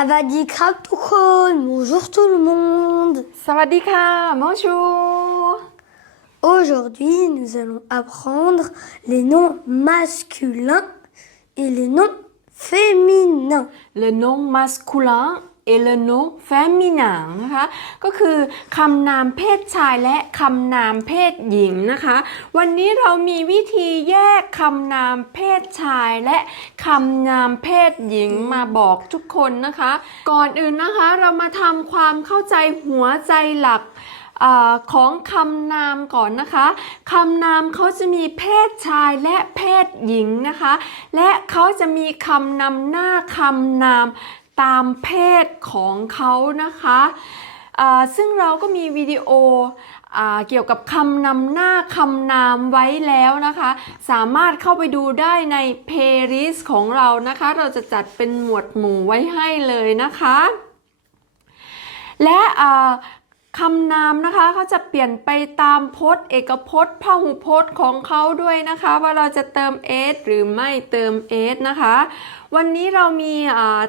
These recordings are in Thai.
Ça tout bonjour tout le monde. Ça va bonjour. Aujourd'hui, nous allons apprendre les noms masculins et les noms féminins. Les noms masculin et le nom féminin นะคะก็คือคำนามเพศชายและคำนามเพศหญิงนะคะ วันนี้เรามีวิธีแยกคำนามเพศชายและคำนามเพศหญิงมาบอกทุกคนนะคะ ก่อนอื่นนะคะเรามาทำความเข้าใจหัวใจหลักอของคำนามก่อนนะคะคำนามเขาจะมีเพศชายและเพศหญิงนะคะ และเขาจะมีคำนำหน้าคำนาม ตามเพศของเขานะคะซึ่งเราก็มีวิดีโออเกี่ยวกับคำนำหน้าคำนามไว้แล้วนะคะ สามารถเข้าไปดูได้ในเพลย์ลิสต์ของเรานะคะ เราจะจัดเป็นหมวดหมู่ไว้ให้เลยนะคะ และคำนามนะคะเขาจะเปลี่ยนไปตามพจน์ เอกพจน์พหูพจน์ของเขาด้วยนะคะ ว่าเราจะเติม s หรือไม่เติม s นะคะ วันนี้เรามี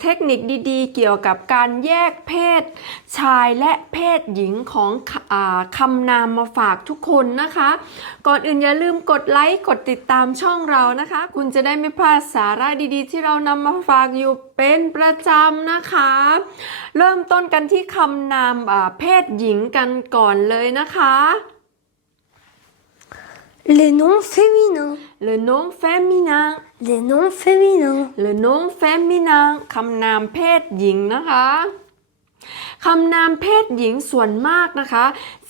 เทคนิคดีๆ เกี่ยวกับการแยกเพศชายและเพศหญิงของอคำนามมาฝากทุกคนนะคะ ก่อนอื่นอย่าลืมกดไลค์กดติดตามช่องเรานะคะ คุณจะได้ไม่พลาดสาระดีๆ ที่เรานำมาฝากอยู่เป็นประจำนะคะ เริ่มต้นกันที่คำนามเพศหญิงกันก่อนเลยนะคะ Les noms féminins. le nom féminin Les noms féminins. le nom féminin คำนามเพศหญิงนะคะ คำนามเพศหญิงส่วนมากนะคะ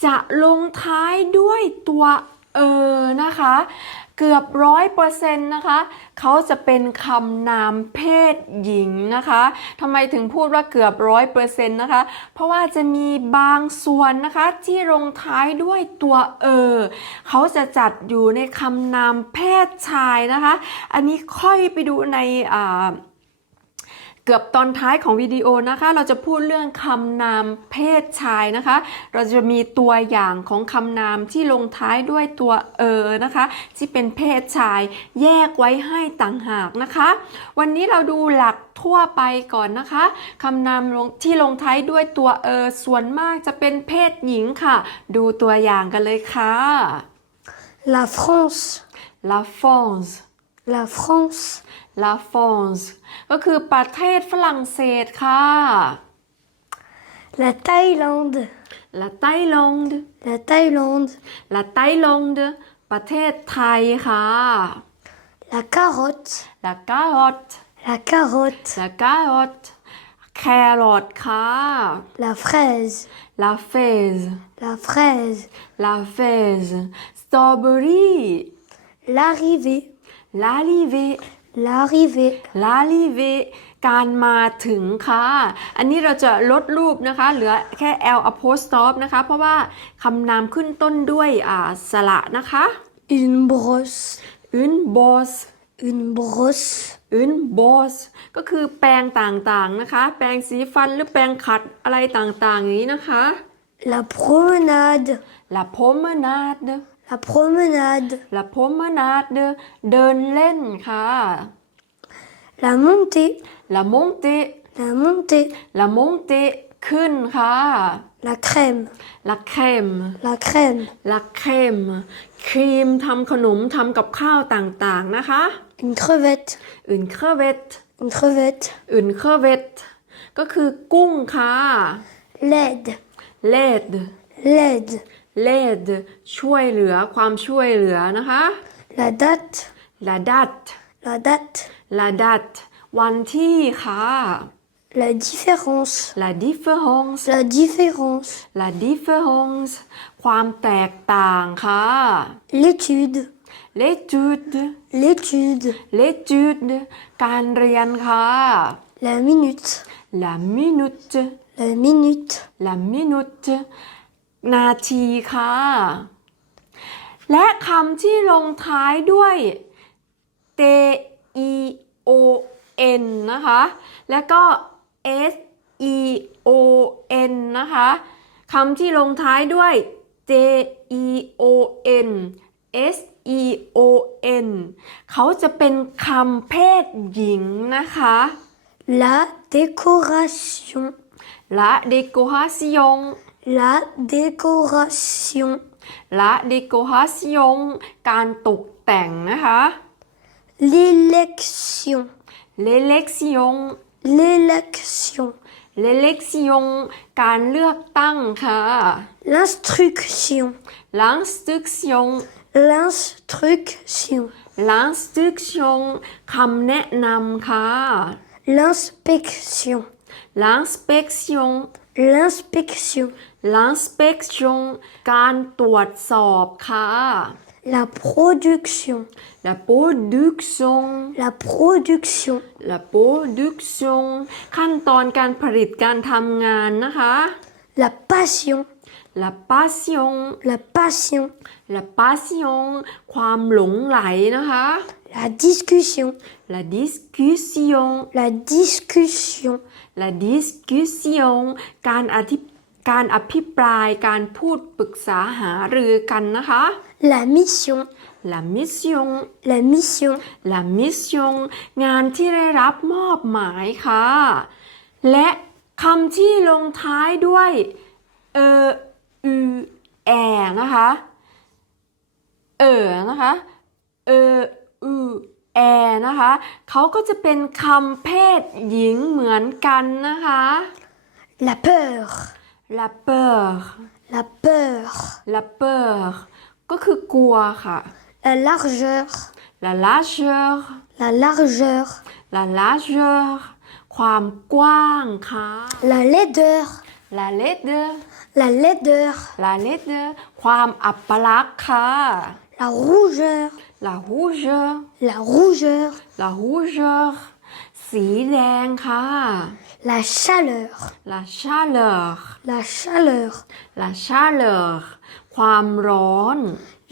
จะลงท้ายด้วยตัวเออนะคะ เกือบร้อยเปอร์เซ็นต์นะคะ เขาจะเป็นคำนามเพศหญิงนะคะทำไมถึงพูดว่าเกือบร้อยเปอร์เซ็นต์นะคะ เพราะว่าจะมีบางส่วนนะคะที่ลงท้ายด้วยตัวเออ เขาจะจัดอยู่ในคำนามเพศชายนะคะ อันนี้ค่อยไปดูในอ่า เกือบตอนท้ายของวิดีโอนะคะ เราจะพูดเรื่องคำนามเพศชายนะคะ เราจะมีตัวอย่างของคำนามที่ลงท้ายด้วยตัวเออนะคะ ที่เป็นเพศชายแยกไว้ให้ต่างหากนะคะ วันนี้เราดูหลักทั่วไปก่อนนะคะคำนามลงที่ลงท้ายด้วยตัวเออส่วนมากจะเป็นเพศหญิงค่ะ ดูตัวอย่างกันเลยค่ะ La France. La France La France. La France ก็คือประเทศฝรั่งเศสค่ะ La Thaïlande. La Thaïlande La Thaïlande. La Thaïlande ประเทศไทยค่ะ La carotte. La carotte La carotte. La carotte แครอทค่ะ La fraise. La fraise La fraise. La fraise Strawberry L'arrivée. L'arrivée L'arrivée. L'arrivée การมาถึงค่ะ อันนี้เราจะลดรูปนะคะ เหลือแค่ L apostrophe นะคะ เพราะว่าคำนามขึ้นต้นด้วยอ่าสระนะคะ Une brosse. une bosse Une brosse. une bosse ก็คือแปรงต่างๆนะคะ แปรงสีฟันหรือแปรงขัดอะไรต่างๆอย่างนี้นะคะ La promenade. la promenade La promenade. la promenade เดินเล่นค่ะ La montée. la montée La montée. la montée ขึ้นค่ะ La crème. la crème La crème. la crème ครีมทำขนมทำกับข้าวต่างๆนะคะ Une crevette. une crevette Une crevette. une crevette ก็คือกุ้งค่ะ L'aide. led L'aide. led ช่วยเหลือความช่วยเหลือนะคะ La date. la date La date. la date วันที่ค่ะ La différence. la différence La différence. la différence ความแตกต่างค่ะ L'étude. l'étude L'étude. l'étude การเรียนค่ะ La minute. la minute La minute. la minute นาทีค่ะ และคำที่ลงท้ายด้วย t e o n นะคะ แล้วก็ s e o n นะคะคำที่ลงท้ายด้วย j e o n s e o n เขาจะเป็นคำเพศหญิงนะคะ La décoration. la décoration La décoration. la décoration การตกแต่งนะคะ L'élection. l'élection L'élection. l'élection การเลือกตั้งค่ะ L'instruction. l'instruction L'instruction. l'instruction คำแนะนำค่ะ L'inspection. l'inspection L'inspection. l'inspection การตรวจสอบค่ะ La production. la production La production. la production ขั้นตอนการผลิตการทำงานนะคะ La passion. la passion La passion. la passion ความหลงไหลนะคะ La discussion. la discussion La discussion. la discussion การอธิการอภิปรายการพูดปรึกษาหารือกันนะคะ La mission. la mission La mission. la mission งานที่ได้รับมอบหมายค่ะ และคำที่ลงท้ายด้วยเอออือแอนะคะ เออนะคะ เออ อือแอนะคะเขาก็จะเป็นคำเพศหญิงเหมือนกันนะคะ La peur. la peur La peur. la peur ก็คือกลัวค่ะ La largeur. la largeur La largeur. la largeur ความกว้างค่ะ La laideur. la laideur La laideur. la laideur ความอัปลักษณ์ค่ะ La rougeur. la rougeur La rougeur. la rougeur สีแดงค่ะ La chaleur. la chaleur La chaleur. la chaleur ความร้อน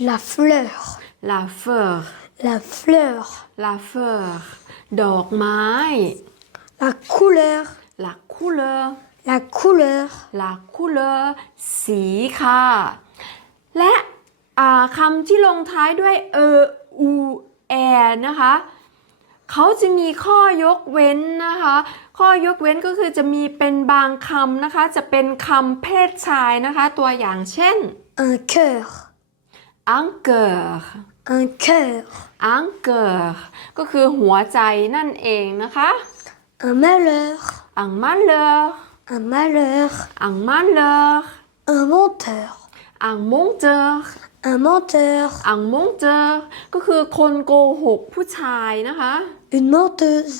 La fleur. la fleur La fleur. la fleur ดอกไม้ La couleur. la couleur La couleur. la couleur สีค่ะ และอ่า คำที่ลงท้ายด้วยเอออูแอนะคะเขาจะมีข้อยกเว้นนะคะ ข้อยกเว้นก็คือจะมีเป็นบางคำนะคะ จะเป็นคำเพศชายนะคะ ตัวอย่างเช่น Un cœur. un cœur Un cœur. un cœur ก็คือหัวใจนั่นเองนะคะ Un malheur. un malheur Un malheur. un malheur Un menteur. un menteur Un menteur. un menteur ก็คือคนโกหกผู้ชายนะคะ Une menteuse.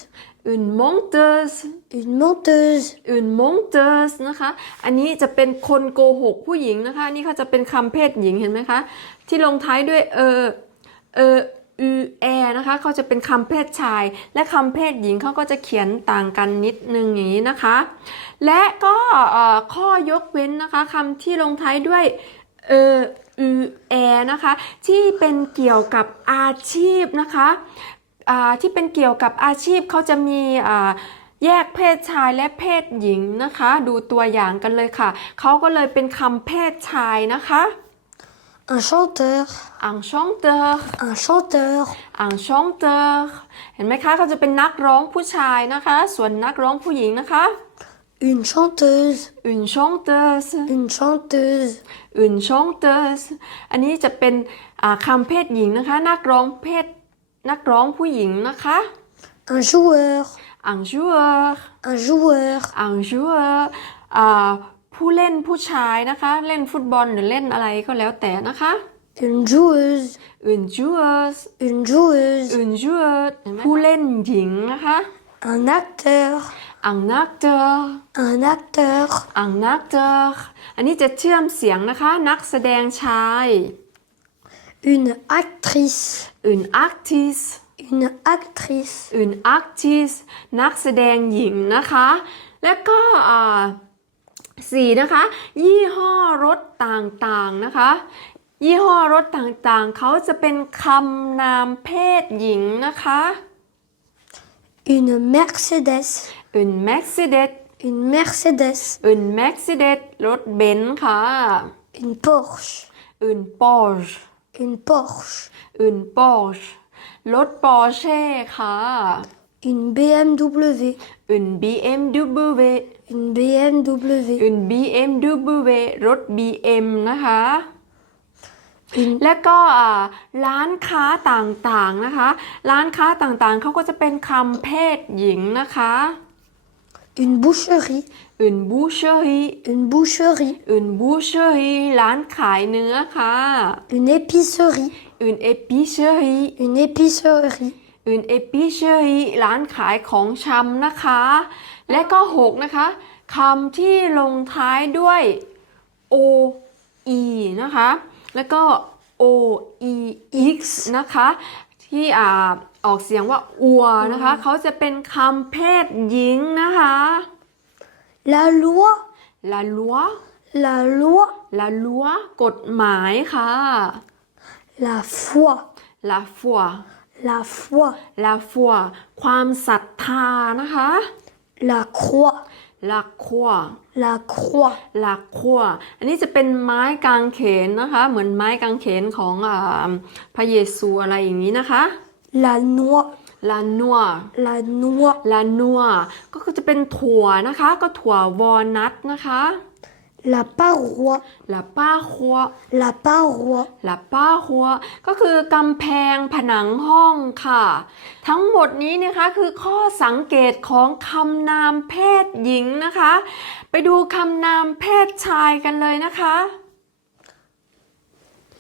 une menteuse Une menteuse. une menteuse นะคะ อันนี้จะเป็นคนโกหกผู้หญิงนะคะ นี่เขาจะเป็นคำเพศหญิงเห็นไหมคะ ที่ลงท้ายด้วยเออเอออือแอนะคะเขาจะเป็นคำเพศชาย และคำเพศหญิงเขาก็จะเขียนต่างกันนิดนึงอย่างนี้นะคะ และก็เอ่อข้อยกเว้นนะคะคำที่ลงท้ายด้วยเออ อือแอนะคะ ที่เป็นเกี่ยวกับอาชีพนะคะอ่าที่เป็นเกี่ยวกับอาชีพเขาจะมีอ่าแยกเพศชายและเพศหญิงนะคะ ดูตัวอย่างกันเลยค่ะ เขาก็เลยเป็นคำเพศชายนะคะ Un chanteur. un chanteur Un chanteur. un chanteur เห็นไหมคะเขาจะเป็นนักร้องผู้ชายนะคะ ส่วนนักร้องผู้หญิงนะคะ Une chanteuse. une chanteuse Une chanteuse. une chanteuse อันนี้จะเป็นอ่าคำเพศหญิงนะคะ นักร้องเพศนักร้องผู้หญิงนะคะ Un joueur. un joueur Un joueur. un joueur อ่าผู้เล่นผู้ชายนะคะ เล่นฟุตบอลหรือเล่นอะไรก็แล้วแต่นะคะ Une joueuse. une joueuse Une joueuse. une joueuse ผู้เล่นหญิงนะคะ Un acteur. Un acteur Un acteur. un acteur อันนี้จะเชื่อมเสียงนะคะ นักแสดงชาย Une actrice. une actrice Une actrice. une actrice นักแสดงหญิงนะคะ แล้วก็อ่าสี่นะคะ ยี่ห้อรถต่างๆนะคะ ยี่ห้อรถต่างๆ เขาจะเป็นคำนามเพศหญิงนะคะ Une Mercedes. Une Mercedes Une Mercedes. une Mercedes รถเบนซ์ค่ะ Une Porsche. une Porsche Une Porsche. une Porsche รถปอร์เช่ค่ะ une BMW, une BMW une BMW, une BMW รถ BM นะคะ une, และก็อ่าร้านค้าต่างๆนะคะ ร้านค้าต่างๆ เขาก็จะเป็นคำเพศหญิงนะคะ une boucherie, une boucherie une boucherie, une boucherie ร้านขายเนื้อค่ะ une épicerie, une épicerie une épicerie, une épicerie ร้านขายของชำนะคะ และก็หกนะคะคำที่ลงท้ายด้วย o e นะคะ แล้วก็ o e x นะคะ ที่อ่า ออกเสียงว่าอัวนะคะ เขาจะเป็นคำเพศหญิงนะคะ la loi, la loi la loi, la loi กฎหมายค่ะ la foi, la foi la foi, la foi ความศรัทธานะคะ la croix, la croix la croix, หลักขั้วอันนี้จะเป็นไม้กางเขนนะคะ เหมือนไม้กางเขนของอาพระเยซูอะไรอย่างนี้นะคะ la noix, ลานัว la noix, ลานัว ก็คือจะเป็นถั่วนะคะ ก็ถั่ววอลนัทนะคะ la paroi, ลาป้าคัว la paroi, ลาป้าคัวก็คือกำแพงผนังห้องค่ะ ทั้งหมดนี้นะคะคือข้อสังเกตของคำนามเพศหญิงนะคะ ไปดูคำนามเพศชายกันเลยนะคะ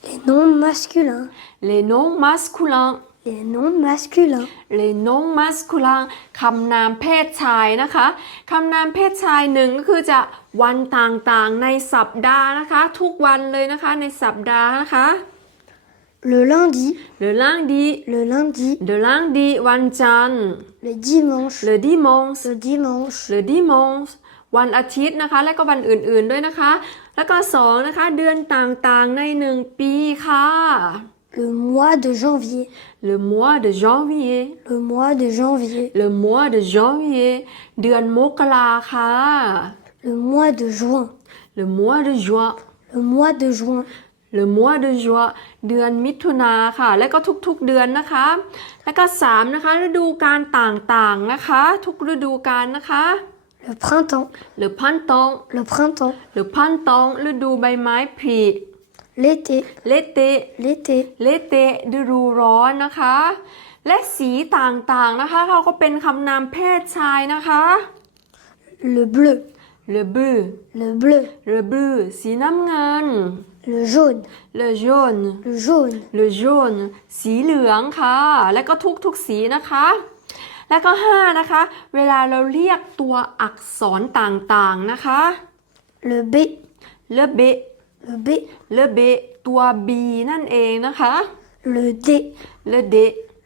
les noms masculins, les noms masculins les noms masculins, les noms masculins คำนามเพศชายนะคะ คำนามเพศชายหนึ่งก็คือจะวันต่างๆในสัปดาห์นะคะ ทุกวันเลยนะคะในสัปดาห์นะคะ le lundi, le lundi le lundi, le lundi วันจันทร์ le dimanche, le dimanche le dimanche, le dimanche วันอาทิตย์นะคะ และก็วันอื่นๆด้วยนะคะ แล้วก็สองนะคะ เดือนต่างๆในหนึ่งปีค่ะ le mois de janvier, le mois de janvier le mois de janvier, le mois de janvier เดือนมกราค่ะ le mois de juin, le mois de juin le mois de juin, le mois de juin เดือนมิถุนาค่ะ และก็ทุกๆเดือนนะคะ แล้วก็สามนะคะฤดูการต่างๆนะคะ ทุกฤดูกาลนะคะ le printemps, le printemps le printemps, le printemps ฤดูใบไม้ผลิ l'été, l'été l'été, l'été ฤดูร้อนนะคะ และสีต่างๆนะคะ เขาก็เป็นคำนามเพศชายนะคะ le bleu, le bleu le bleu, le bleu สีน้ำเงิน le jaune, le jaune le jaune, le jaune สีเหลืองค่ะ แล้วก็ทุกๆสีนะคะ แล้วก็ห้านะคะ เวลาเราเรียกตัวอักษรต่างๆนะคะ le B, le b le B, le b ตัว b นั่นเองนะคะ le D, le d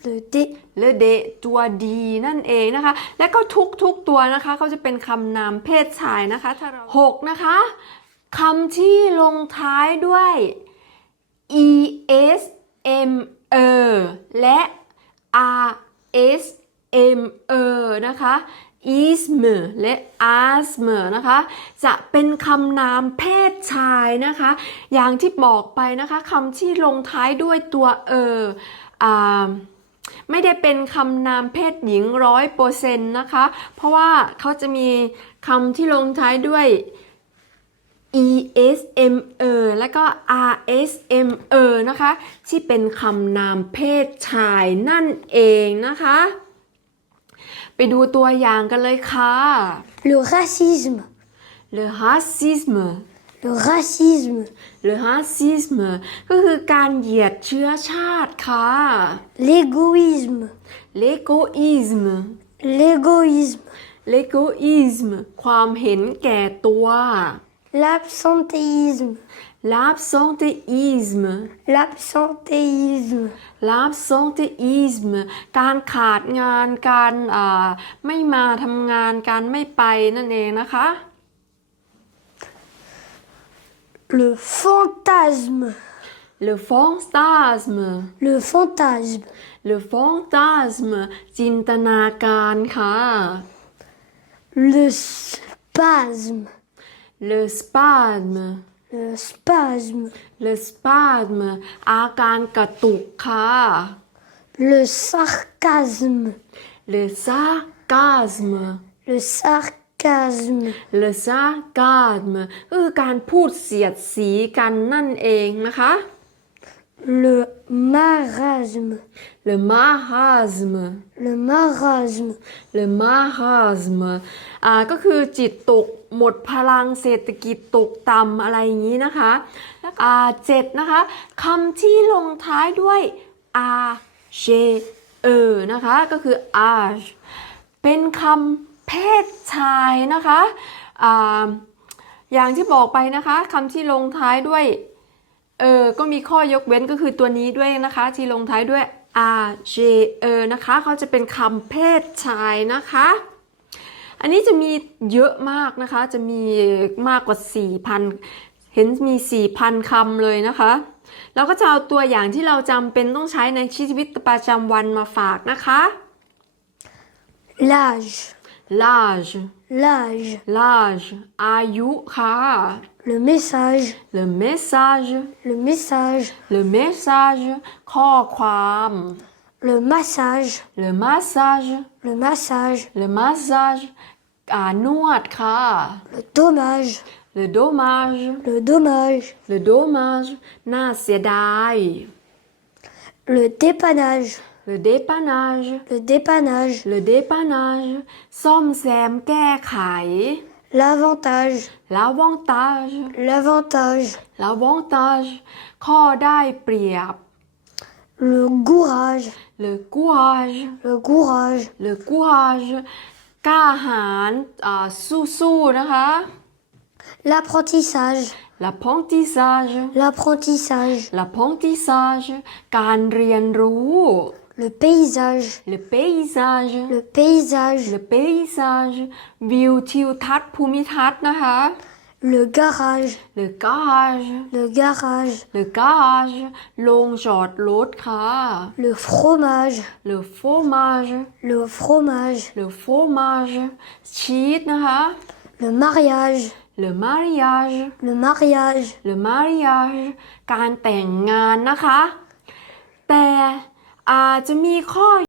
le D, เลเดตัว D นั่นเองนะคะ และก็ทุกๆตัวนะคะเขาจะเป็นคำนามเพศชายนะคะถ้าเราหกนะคะคำที่ลงท้ายด้วย e s m e และ r s m e นะคะ ism และ asm นะคะ จะเป็นคำนามเพศชายนะคะ อย่างที่บอกไปนะคะคำที่ลงท้ายด้วยตัวเอออไม่ได้เป็นคำนามเพศหญิงร้อยเปอร์เซ็นต์นะคะ เพราะว่าเขาจะมีคำที่ลงท้ายด้วย ESMR และก็ RSMR นะคะ ที่เป็นคำนามเพศชายนั่นเองนะคะ ไปดูตัวอย่างกันเลยค่ะ le racisme, le racisme le racisme, le racisme ก็คือการเหยียดเชื้อชาติค่ะ l'égoïsme, l'égoïsme l'égoïsme, l'égoïsme ความเห็นแก่ตัว l'absentéisme, l'absentéisme l'absentéisme, l'absentéisme การขาดงานการอ่าไม่มาทำงานการไม่ไปนั่นเองนะคะ le fantasme, le fantasme le fantasme, le fantasme จินตนาการค่ะ le spasme, le spasme le spasme, le spasme อาการกระตุกค่ะ le sarcasme, le sarcasme le sarcasme, le sarcasme คือการพูดเสียดสีกันนั่นเองนะคะ le marasme, le marasme le marasme, le marasme อ่าก็คือจิตตกหมดพลังเศรษฐกิจตกต่ำอะไรอย่างนี้นะคะอ่าเจ็ดนะคะคำที่ลงท้ายด้วย r g e นะคะ ก็คือ age เป็นคำเพศชายนะคะอ่าอย่างที่บอกไปนะคะคำที่ลงท้ายด้วยเออก็มีข้อยกเว้นก็คือตัวนี้ด้วยนะคะ ที่ลงท้ายด้วย r j e นะคะเขาจะเป็นคำเพศชายนะคะ อันนี้จะมีเยอะมากนะคะ จะมีมากกว่า 4,000 เห็นมี 4,000 คำเลยนะคะ เราก็จะเอาตัวอย่างที่เราจำเป็นต้องใช้ในชีวิตประจำวันมาฝากนะคะ l'âge, l'âge l'âge, l'âge อายุค่ะ le message, le message le message, le message ข้อความ le massage, le massage le massage, le massage อ่านวดค่ะ le dommage, le dommage le dommage, le dommage น่าเสียดาย le dépannage, le dépannage le dépannage, le dépannage ซ่อมแซมแก้ไข l'avantage, l'avantage l'avantage, l'avantage ข้อได้เปรียบ le courage, le courage le courage, le courage กล้าหาญอ่าสู้ๆนะคะ l'apprentissage, l'apprentissage l'apprentissage, l'apprentissage การเรียนรู้ le paysage, le paysage le paysage, le paysage วิวทิวทัศน์ภูมิทัศน์นะคะ le garage, le garage le garage, le garage โรงจอดรถค่ะ le fromage, le fromage le fromage, le fromage ชีสนะคะ le mariage, le mariage le mariage, le mariage การแต่งงานนะคะ แต่ อาจจะมีข้อ